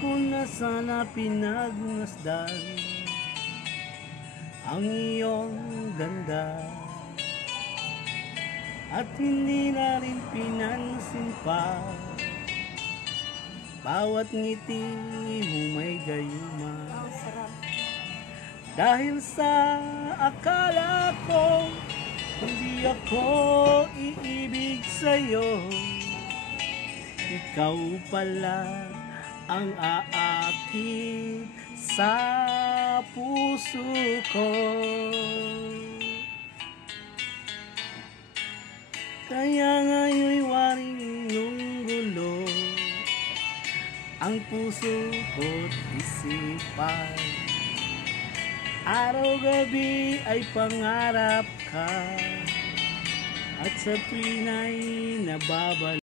ko na sana pinagmasdan ang iyong ganda, at hindi na rin pinansin pa bawat ngiti mo may gayuma. Dahil sa akala ko hindi ako iibig sa'yo, ikaw pala ang aakit sa puso ko. Kaya ngayon'y waring nung gulo ang puso ko't isipan. Araw-gabi ay pangarap ka, at sa tuwin ay nababalik